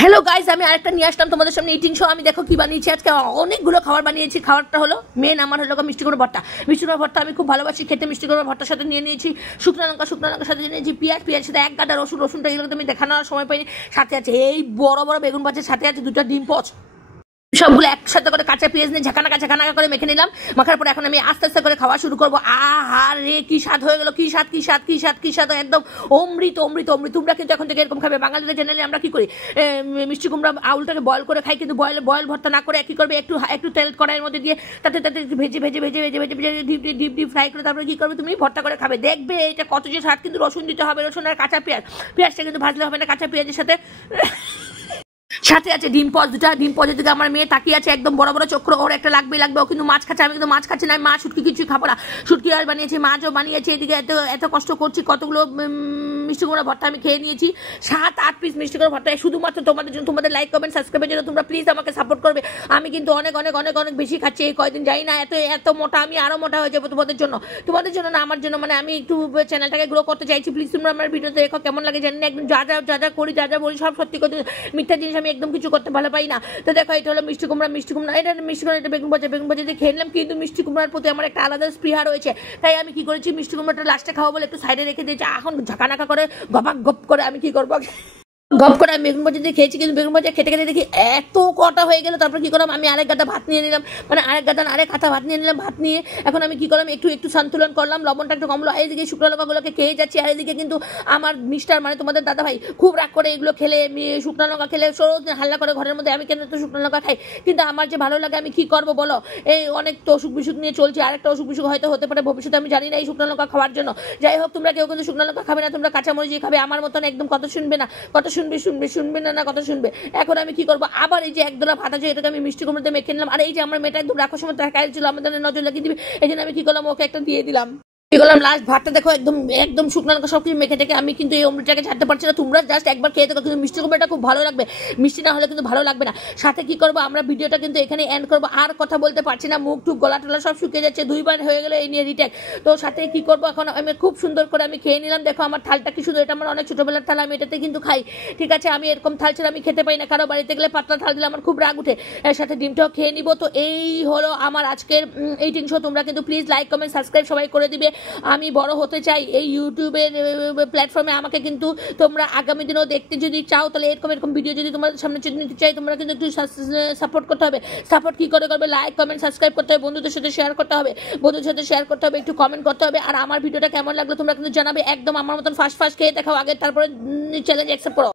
Hello guys, আমি আরেকটা নিয়ে আসলাম তোমাদের সামনে ইটিং শো। আমি দেখো কি বানিয়েছি আজকে, অনেকগুলো খাবার বানিয়েছি। খাবারটা হলো মেন আমার হলো মিষ্টি কুমড়ো ভর্তা। মিষ্টি কুমড়ো ভর্তা আমি খুব ভালোবাসি খেতে। মিষ্টি কুমড়ো ভর্তার সাথে নিয়ে নিয়েছি শুকনো লঙ্কার সাথে নিয়েছি পেঁয়াজের সাথে এক গাদা রসুনটা এগুলো আমি দেখানোর সময় পাইনি। সাথে আছে এই বড় বড় বেগুন ভাজা, সাথে আছে দুটো ডিম পচ। সবগুলো একসাথে করে কাঁচা পেঁয়াজ নিয়ে ঝাঁকানাকা করে মেখে নিলাম। মাখার পরে এখন আমি আস্তে আস্তে করে খাওয়া শুরু করবো। রে কি স্বাদ হয়ে গেল, কি স্বাদ, একদম অমৃত। তোমরা কিন্তু এখন থেকে এরকম খাবে। বাঙালিদের জেনারেলি আমরা কি করি, মিষ্টি কুমড়া আউলটাকে বয়েল করে খাই, কিন্তু বয়েল ভর্তা না করে কি করবে, একটু তেল কড়াইয়ের মধ্যে দিয়ে তাতে ভেজে ডিপ ফ্রাই করে তারপরে কি করবে, তুমি ভর্তা করে খাবে। দেখবে এটা কত যে স্বাদ। কিন্তু রসুন দিতে হবে, রসুন আর কাঁচা পেঁয়াজটা কিন্তু ভাজলে হবে না, কাঁচা পেঁয়াজের সাথে আছে ডিম পজ দুটা। ডিম পজের দিকে আমার মেয়ে তাকিয়ে আছে, একদম বড় বড় চক্র। ওর একটা লাগবে। ও কিন্তু মাছ খাচ্ছে, আমি কিন্তু মাছ খাচ্ছি না। মা শুটকি কিছুই খাবো না। শুটকি আর বানিয়েছি, মাছও বানিয়েছে। এদিকে এত কষ্ট করছি, কতগুলো মিষ্টি কুমড়া ভর্তা আমি খেয়ে নিয়েছি। 7-8 পিস মিষ্টি কুমড়া ভর্তা শুধুমাত্র তোমাদের জন্য, তোমাদের লাইক কমেন্ট সাবস্ক্রাইবের জন্য। তোমরা প্লিজ আমাকে সাপোর্ট করবে। আমি কিন্তু অনেক বেশি খাচ্ছি এই কয়দিন। যাই না এত মোটা, আমি আরো মোটা হয়ে যাবো তোমাদের জন্য না, আমার জন্য। মানে আমি একটু চ্যানেলটাকে গ্রো করতে চাইছি। প্লিজ তোমরা আমার ভিডিওতে দেখো কেমন লাগে জানি না। একদম যা করি, যা বলি সব সত্যি করতে। মিথ্যা জিনিস আমি একদম কিছু করতে ভালো পাই না। তো দেখো এটা হলো মিষ্টি কুমড়া, এটা বেগুন ভাজা দিয়ে খেয়ে নিলাম। কিন্তু মিষ্টি কুমড়ার প্রতি আমার একটা আলাদা স্পৃহা রয়েছে। তাই আমি কি করেছি, মিষ্টি কুমড়াটা লাস্টে খাওয়া বলে একটু সাইডে রেখে দিয়েছি। এখন ঝাঁকানাকা করে গপ করে আমি কি করবো, গপ করে আমি বেগুন ভাজা দিয়ে খেয়েছি। কিন্তু বেগুন ভাজা খেতে দেখি এত কটা হয়ে গেল। তারপর কি করলাম, আমি আরেক গাদা ভাত নিয়ে নিলাম, মানে আরেক হাতা ভাত নিয়ে নিলাম। ভাত নিয়ে এখন আমি কি করলাম, একটু সন্তুলন করলাম। লবণটা একটু কমলো। এইদিকে শুকনো লঙ্কাগুলোকে খেয়ে যাচ্ছি, আর এদিকে কিন্তু আমার মিস্টার মানে তোমাদের দাদা ভাই খুব রাগ করে এগুলো খেলে, শুকনো লঙ্কা খেলে সরোজ হাল্লা করে ঘরের মধ্যে। আমি কেন তো শুকনো লঙ্কা খাই, কিন্তু আমার যে ভালো লাগে। আমি কি করবো বলো, এই অনেক তো অসুখ বিসুখ নিয়ে চলছি। আরেকটা অসুখ বিসুখ হয়তো হতে পারে ভবিষ্যতে, আমি জানি না এই শুকনো লঙ্কা খাওয়ার জন্য। যাই হোক, তোমরা কেউ কিন্তু শুকনো লঙ্কা খাবে না, তোমরা কাঁচামরিচ খাবে। আমার মতন একদম কথা শুনবে না, কথা শুনবে না কথা শুনবে। এখন আমি কি করবো, আবার এই যে একদলা ভাত আছে, এটাকে আমি মিষ্টি কুমড়োতে মেখে নিলাম। আর এই যে আমার মেয়েটা একদম রাখার সময় তার কাজ ছিল, আমাদের নজর লাগিয়ে দিবি, এই জন্য আমি কি করলাম, ওকে একটা দিয়ে দিলাম। কি করলাম, লাস্ট ভাতটা দেখো একদম শুকনো লঙ্কা সবকিছু মেখে থেকে আমি কিন্তু এই অমৃতটাকে ছাড়তে পারছি না। তোমরা জাস্ট একবার খেয়ে দেখো, কিন্তু মিষ্টি কুমড়োটা খুব ভালো লাগবে। মিষ্টি না হলে কিন্তু ভালো লাগবে না। সাথে কি করবো, আমরা ভিডিওটা কিন্তু এখানে এন্ড করবো। আর কথা বলতে পারছি না, মুখ টুক গলা টলা সব শুকিয়ে যাচ্ছে। 2বার হয়ে গেলে এই নিয়ে রিটেক। তো সাথে কি করবো, এখন আমি খুব সুন্দর করে আমি খেয়ে নিলাম। দেখো আমার থালটা কি সুন্দর, এটা আমার অনেক ছোটবেলার থাল, আমি এটাতে কিন্তু খাই। ঠিক আছে, আমি এরকম থাল ছাড়া আমি খেতে পাই না। কারো বাড়িতে গেলে পাতলা থাল দিলে আমার খুব রাগ উঠে। এর সাথে ডিমটাও খেয়ে নিবো। তো এই হলো আমার আজকের ইটিং শো। তোমরা কিন্তু প্লিজ লাইক কমেন্ট সাবস্ক্রাইব সবাই করে দিবে। আমি বড় হতে চাই এই ইউটিউবের প্ল্যাটফর্মে। আমাকে কিন্তু তোমরা আগামী দিনেও দেখতে যদি চাও, তাহলে এরকম ভিডিও যদি তোমাদের সামনে নিতে চাই, তোমরা কিন্তু একটু সাপোর্ট করতে হবে। সাপোর্ট কি করে করবে, লাইক কমেন্ট সাবস্ক্রাইব করতে হবে, বন্ধুদের সাথে শেয়ার করতে হবে, একটু কমেন্ট করতে হবে। আর আমার ভিডিওটা কেমন লাগলো তোমরা কিন্তু জানাবে। একদম আমার মতন ফার্স্ট খেয়ে দেখাও আগে, তারপরে চ্যালেঞ্জ অ্যাকসেপ্ট করো।